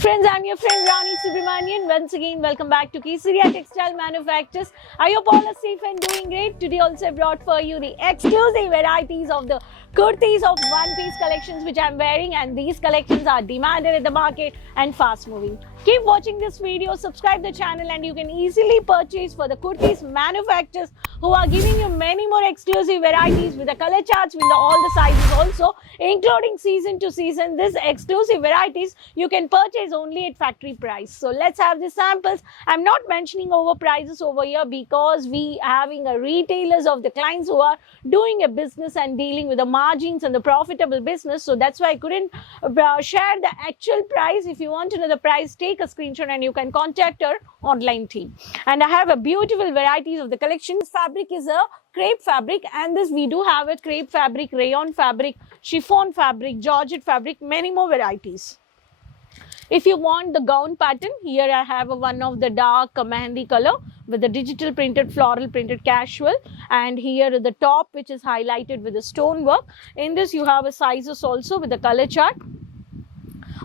Friends, I'm your friend Rani Subramanian. Once again, welcome back to Kesaria Textile Manufacturers. I hope all are safe and doing great. Today also I brought for you the exclusive varieties of the kurtis of one-piece collections which I'm wearing, and these collections are demanded in the market and fast moving. Keep watching this video, subscribe the channel, and you can easily purchase for the kurtis manufacturers who are giving you many more exclusive varieties with the color charts, with all the sizes also, including season to season. These exclusive varieties you can purchase only at factory price. So let's have the samples. I'm not mentioning over prices over here because we having a retailers of the clients who are doing a business and dealing with the margins and the profitable business. So that's why I couldn't share the actual price. If you want to know the price, take a screenshot and you can contact our online team. And I have a beautiful varieties of the collection. This fabric is a crepe fabric, and this we do have a crepe fabric, rayon fabric, chiffon fabric, georgette fabric, many more varieties. If you want the gown pattern, here I have one of the dark mehndi color with the digital printed, floral printed casual, and here the top which is highlighted with the stone work. In this you have a sizes also with the color chart.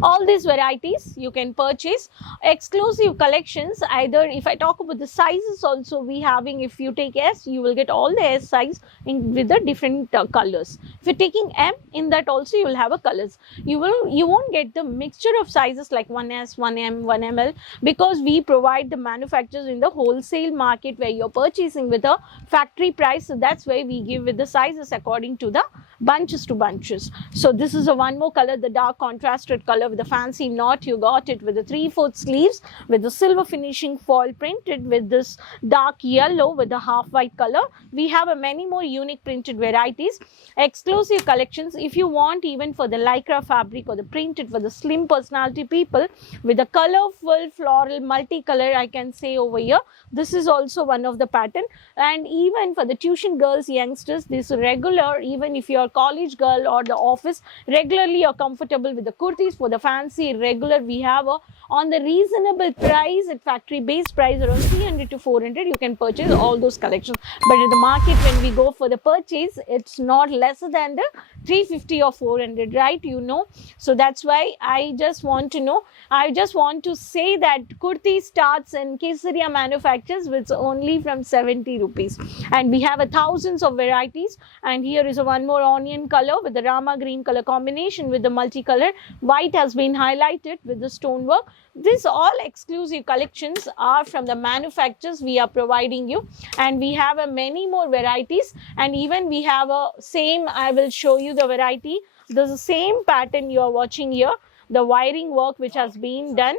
All these varieties you can purchase exclusive collections. Either if I talk about the sizes also, we having, if you take S, you will get all the S size with the different colors. If you're taking M, in that also you will have a colors. You won't get the mixture of sizes like 1S, 1M, 1ML, because we provide the manufacturers in the wholesale market where you're purchasing with a factory price. So that's why we give with the sizes according to the bunches to bunches. So this is a one more color, the dark contrasted color with the fancy knot. You got it with the 3/4 sleeves with the silver finishing foil printed with this dark yellow with the half white color. We have a many more unique printed varieties, exclusive collections. If you want even for the lycra fabric or the printed for the slim personality people with the colorful floral multicolor, I can say over here, this is also one of the pattern. And even for the tuition girls, youngsters, this regular, even if you're college girl or the office, regularly you're comfortable with the kurtis. For the fancy regular, we have on the reasonable price at factory base price around 300 to 400, you can purchase all those collections. But at the market, when we go for the purchase, it's not lesser than the 350 or 400, right? You know, so that's why I just want to know, I just want to say that kurti starts in Kesaria manufacturers with only from 70 rupees, and we have thousands of varieties. And here is one more onion color with the rama green color combination with the multicolor. White has been highlighted with the stonework. These all exclusive collections are from the manufacturers we are providing you, and we have many more varieties. And even we have a same, I will show you the variety. There's the same pattern you are watching here, the wiring work which has been done.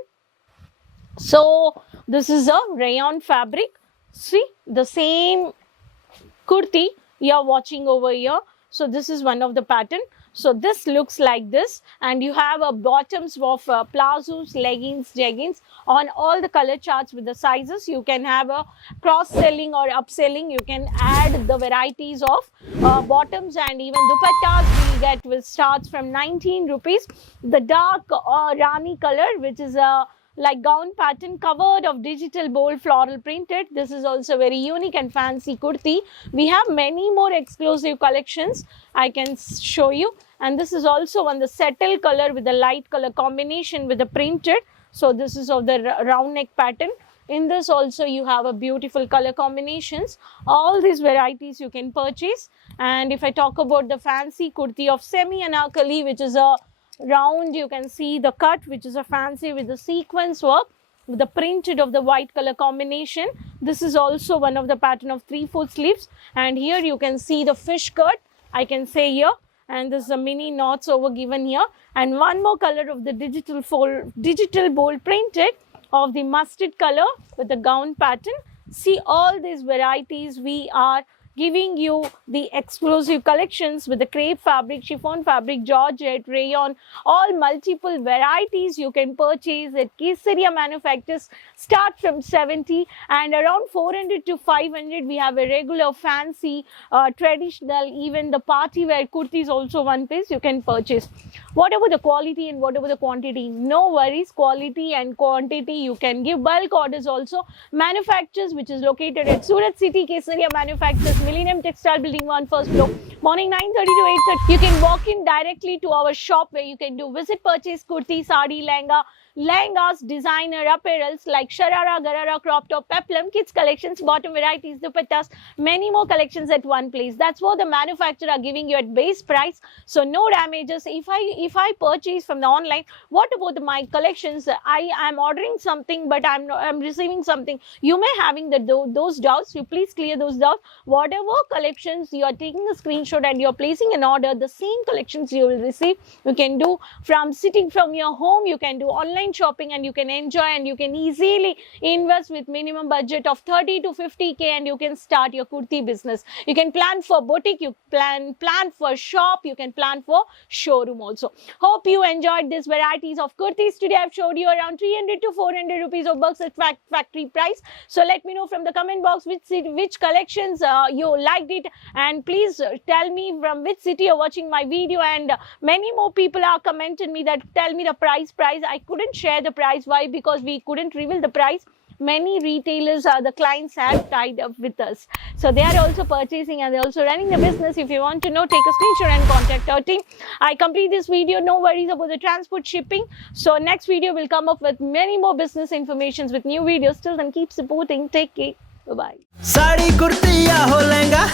So this is a rayon fabric. See the same kurti you are watching over here. So this is one of the pattern. So this looks like this, and you have a bottoms of plazos, leggings, jeggings on all the color charts with the sizes. You can have a cross-selling or upselling. You can add the varieties of bottoms, and even dupattas we get with starts from 19 rupees. The dark Rani color, which is a like gown pattern covered of digital bold floral printed. This is also very unique and fancy kurti. We have many more exclusive collections I can show you. And this is also on the settle color with the light color combination with the printed. So this is of the round neck pattern. In this also you have a beautiful color combinations. All these varieties you can purchase. And if I talk about the fancy kurti of semi anarkali, which is a round, you can see the cut, which is a fancy with the sequence work with the printed of the white color combination. This is also one of the pattern of 3/4 sleeves, and here you can see the fish cut, I can say here, and this is a mini knots over given here. And one more color of the digital bold printed of the mustard color with the gown pattern. See all these varieties we are giving you the exclusive collections with the crepe fabric, chiffon fabric, georgette, rayon, all multiple varieties you can purchase at Kesaria manufacturers. Start from 70, and around 400 to 500 we have a regular fancy traditional, even the party wear kurtis also one piece you can purchase. Whatever the quality and whatever the quantity, no worries, quality and quantity you can give. Bulk orders also. Manufacturers which is located at Surat City, Kesaria manufacturers, Millennium Textile Building 1, first floor. Morning 9:30 to 8:30. You can walk in directly to our shop where you can do visit purchase kurti, sari, lehenga, lehengas, designer apparels like sharara, garara, crop top, peplum, kids collections, bottom varieties, dupattas, many more collections at one place. That's what the manufacturer are giving you at base price. So no damages. If I purchase from the online, what about my collections? I am ordering something, but I'm receiving something. You may having those doubts. You please clear those doubts. Whatever collections you are taking a screenshot and you're placing an order, the same collections you will receive. You can do from sitting from your home. You can do online shopping and you can enjoy and you can easily invest with minimum budget of 30 to 50k and you can start your kurti business. You can plan for boutique, you plan for shop, you can plan for showroom also. Hope you enjoyed these varieties of kurtis. Today I've showed you around 300 to 400 rupees of bucks at factory price. So let me know from the comment box which collections you liked it, and please tell me from which city you're watching my video. And many more people are commenting me that tell me the price. I couldn't share the price. Why? Because we couldn't reveal the price. Many retailers, the clients have tied up with us, so they are also purchasing and they're also running the business. If you want to know, take a screenshot and contact our team. I complete this video, no worries about the transport shipping. So next video will come up with many more business informations with new videos. Till then, keep supporting. Take care. Bye bye. Sari kurti या हो लहंगा